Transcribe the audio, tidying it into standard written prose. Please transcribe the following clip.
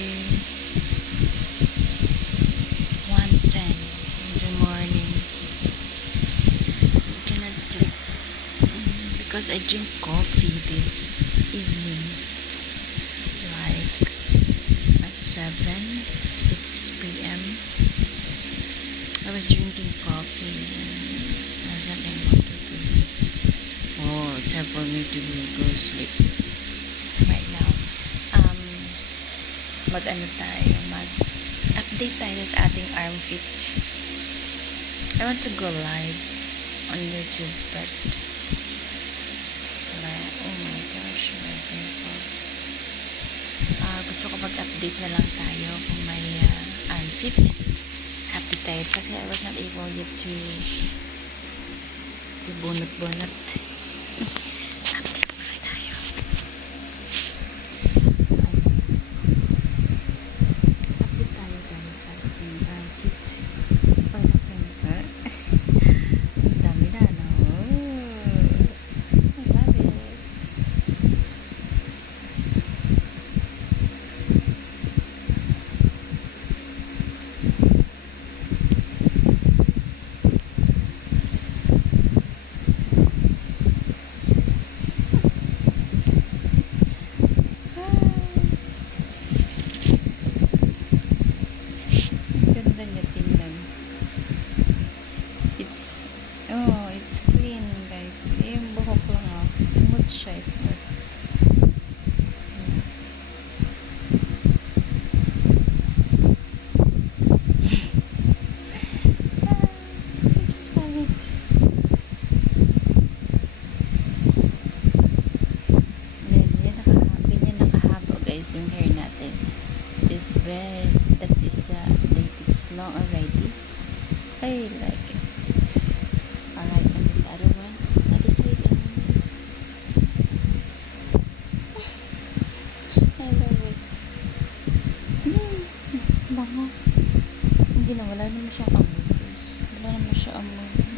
already 1:10 in the morning. I cannot sleep because I drink coffee this evening, like at 6 p.m. I was drinking coffee and I wasn't able to go sleep. Oh, it's time for me to go sleep. So right now, mag-update tayo sa ating arm fit. I want to go live on YouTube, but oh my gosh, my pimples. Gusto ko mag-update na lang tayo kung may arm fit. Update tayo kasi I was not able yet to bunot-bunot. It's clean, guys. Yung buhok lang, smooth siya, smooth. I just love it. Ganyan nakahaba, guys, yung hair natin. That is it's long already. I like it. Alright, and then the other one, that is it. I love it. Bango. Hindi na, wala naman siyang amoy, guys. Wala naman siya amoy.